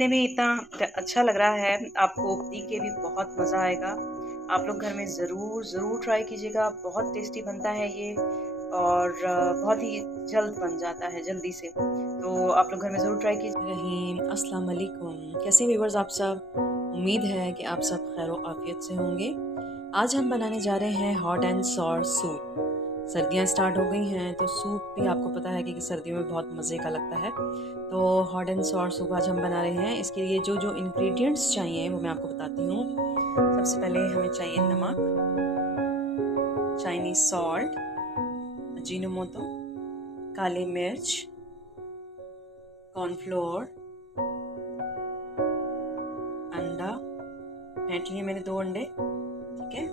देखने में इतना अच्छा लग रहा है, आपको पी के भी बहुत मज़ा आएगा। आप लोग घर में ज़रूर ट्राई कीजिएगा, बहुत टेस्टी बनता है ये और बहुत ही जल्द बन जाता है जल्दी से। तो आप लोग घर में ज़रूर ट्राई कीजिए। रहीम, अस्सलाम वालेकुम। कैसे व्यूअर्स आप सब? उम्मीद है कि आप सब खैर आफियत से होंगे। आज हम बनाने जा रहे हैं हॉट एंड सॉर सूप। सर्दियाँ स्टार्ट हो गई हैं तो सूप भी आपको पता है कि सर्दियों में बहुत मज़े का लगता है। तो हॉट एंड सॉर सूप आज हम बना रहे हैं। इसके लिए जो जो इंग्रेडिएंट्स चाहिए वो मैं आपको बताती हूँ। सबसे पहले हमें चाहिए नमक, चाइनीज सॉल्ट, अजीनोमोटो, काली मिर्च, कॉर्नफ्लोर, अंडा, फेंट लिए मैंने 2 अंडे, ठीक है।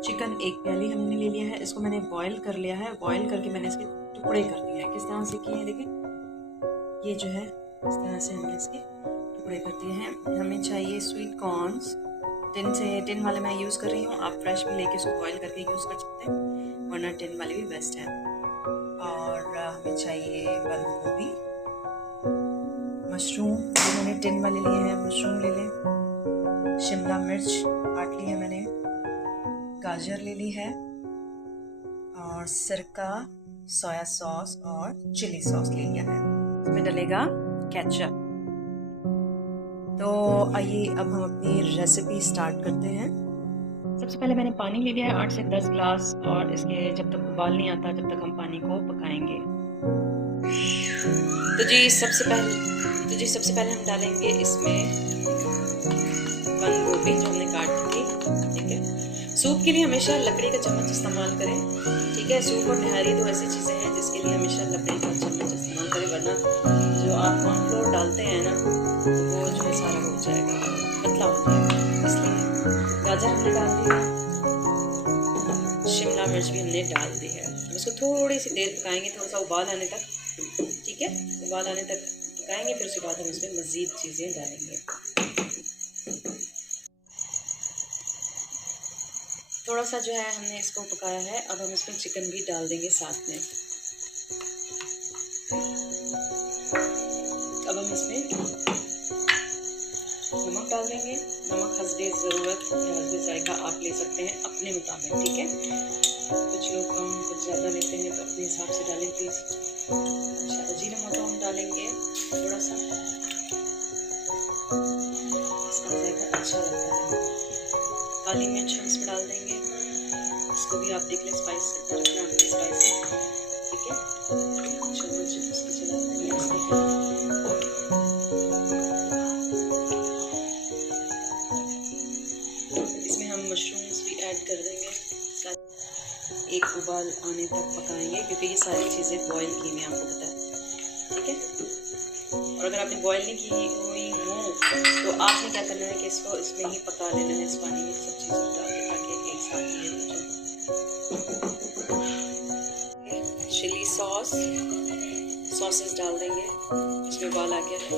चिकन 1 प्याली हमने ले लिया है, इसको मैंने बॉईल कर लिया है। बॉईल करके मैंने इसके टुकड़े कर दिए हैं। किस तरह से किए हैं देखिए, ये जो है इस तरह से हमने इसके टुकड़े कर दिए हैं। हमें चाहिए स्वीट कॉर्न्स, टिन वाले मैं यूज़ कर रही हूँ। आप फ्रेश भी लेके इसको बॉईल करके यूज़ कर सकते हैं, वरना टिन वाले भी बेस्ट है। और हमें चाहिए बंद गोभी, मशरूम, जो मैंने टिन वाले लिए हैं मशरूम ले लें, शिमला मिर्च काट ली है मैंने, गाजर ले ली है, और सिरका, सोया सॉस और चिली सॉस ले लिया है। इसमें डलेगा केचप। तो आइए अब हम अपनी रेसिपी स्टार्ट करते हैं। सबसे पहले मैंने पानी ले लिया है 8 से 10 ग्लास, और इसके जब तक उबाल नहीं आता जब तक हम पानी को पकाएंगे। तो जी सबसे पहले हम डालेंगे इसमें बंद गोभी जो हमने काट ली, ठीक है। सूप के लिए हमेशा लकड़ी का चम्मच इस्तेमाल करें, ठीक है। सूप और नहारी 2 ऐसी चीज़ें हैं जिसके लिए हमेशा लकड़ी का चम्मच इस्तेमाल करें, वरना जो आप कॉर्नफ्लोर डालते हैं ना तो वो जो है सारा हो जाएगा, पतला हो जाएगा। इसलिए गाजर हमने डाल दिया, शिमला मिर्च भी हमने डाल दी है। उसको थोड़ी सी देर पकाएंगे, थोड़ा सा उबाल आने तक, ठीक है। उबाल आने तक पकाएंगे, फिर उसके बाद हम इसमें मज़ीद चीज़ें डालेंगे। थोड़ा सा जो है हमने इसको पकाया है, अब हम इसमें चिकन भी डाल देंगे साथ में। अब हम इसमें नमक डाल देंगे। नमक हस्बे ज़रूरत या हस्बे जायका आप ले सकते हैं अपने मुताबिक, ठीक है। कुछ लोग कम कुछ ज़्यादा लेते हैं तो अपने हिसाब से डालें प्लीज़। अच्छा, अजीनोमोटो हम डालेंगे थोड़ा सा, इसका जायका अच्छा लगता है। काली मिर्च हम इसमें डाल देंगे, इसको भी आप देख लें स्पाइसी, ठीक है। चम्मच इसको चला देंगे इसमें हम मशरूम्स भी ऐड कर देंगे। एक उबाल आने तक पकाएंगे, क्योंकि ये सारी चीज़ें बॉईल की हुई आपको पता है, ठीक है। और अगर आपने बॉईल नहीं की हुई हो तो आपने क्या करना है कि इसको इसमें ही पका लेना है, इस पानी में सब चीज़ें डाल के, ताकि एक साथ ये हो जाए। चिली सॉसेस डाल देंगे, इसमें उबाल आ गया है।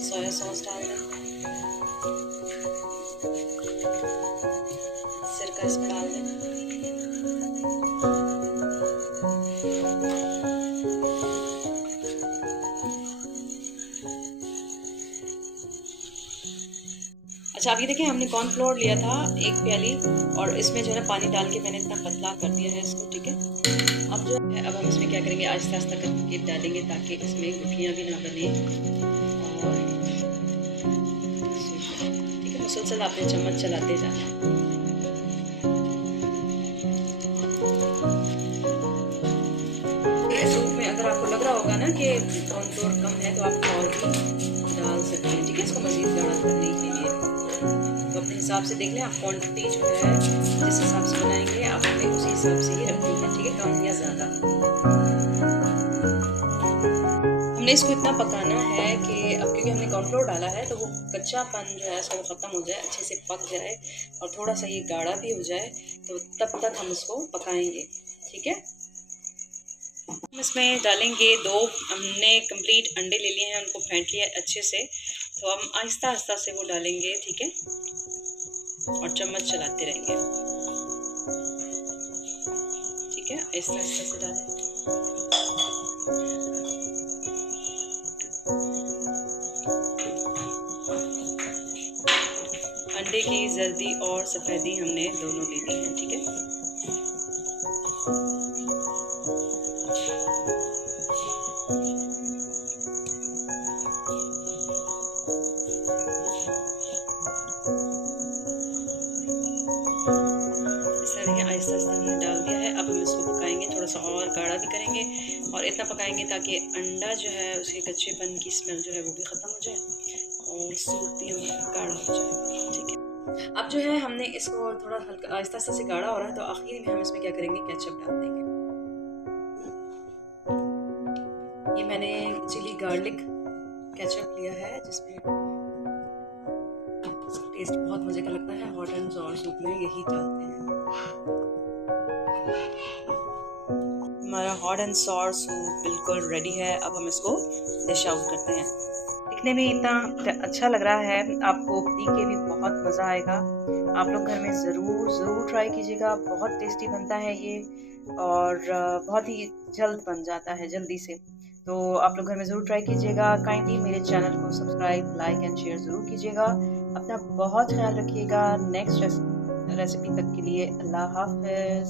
सोया सॉस डाल दें, सिरका इसमें डाल दें, अच्छा। अभी देखिए हमने कॉर्नफ्लोर लिया था 1 प्याली, और इसमें जो है पानी डाल के मैंने इतना पतला कर दिया है इसको, ठीक है। अब जो है अब हम इसमें क्या करेंगे, आहिस्ता आहिस्ता करके डालेंगे ताकि इसमें गुठलियाँ भी ना बने, और ठीक है। मुसलसल आपने चम्मच चलाते जाना है। सूप में अगर आपको लग रहा होगा ना कि कॉर्नफ्लोर कम है तो आप और भी डाल सकते हैं, ठीक है। इसको मज़ीद गाढ़ा करने के लिए तो अपने हिसाब से देख लें आप। क्वांटिटी जो है जिस हिसाब से बनाएंगे आप हमें उसी हिसाब से ही रखनी है, ठीक है, कम या ज़्यादा। हमने इसको इतना पकाना है कि अब क्योंकि हमने कॉर्नफ्लोर डाला है तो वो कच्चापन जो है इसको ख़त्म हो जाए, अच्छे से पक जाए और थोड़ा सा ये गाढ़ा भी हो जाए, तो तब तक हम इसको पकाएंगे, ठीक है। हम इसमें डालेंगे 2 हमने कंप्लीट अंडे ले लिए हैं, उनको फेंट लिया अच्छे से, तो हम आहिस्ता आहिस्ता से वो डालेंगे, ठीक है, और चम्मच चलाते रहेंगे, ठीक है। आहिस्ता आहिस्ता से डालें। अंडे की जर्दी और सफ़ेदी हमने दोनों ले ली हैं, ठीक है। इस तरह के आहिस्ता आहिस्ता हमने डाल दिया है। अब हम इसको पकाएंगे, थोड़ा सा और गाढ़ा भी करेंगे और इतना पकाएंगे ताकि अंडा जो है उसके कच्चेपन की स्मेल जो है वो भी ख़त्म हो जाए और सूप भी हमारा गाढ़ा हो जाए, ठीक है। अब जो है हमने इसको थोड़ा हल्का आहिस्ता आहिस्ता से गाढ़ा हो रहा है, तो आखिर में हम इसमें क्या करेंगे, केचप डाल देंगे। ये मैंने चिली गार्लिक केचप लिया है जिसमें टेस्ट बहुत मज़े का लगता है। हॉट एंड सॉर सूप में यही डालते हैं। हमारा हॉट एंड सॉर सूप बिल्कुल रेडी है। अब हम इसको डिश आउट करते हैं। दिखने में इतना अच्छा लग रहा है, आपको पी के भी बहुत मज़ा आएगा। आप लोग घर में ज़रूर ट्राई कीजिएगा। बहुत टेस्टी बनता है ये और बहुत ही जल्द बन जाता है, जल्दी से। तो आप लोग घर में ज़रूर ट्राई कीजिएगा। काइंडली मेरे चैनल को सब्सक्राइब, लाइक एंड शेयर ज़रूर कीजिएगा। अपना बहुत ख्याल रखिएगा। नेक्स्ट रेसिपी तक के लिए अल्लाह हाफ़िज़।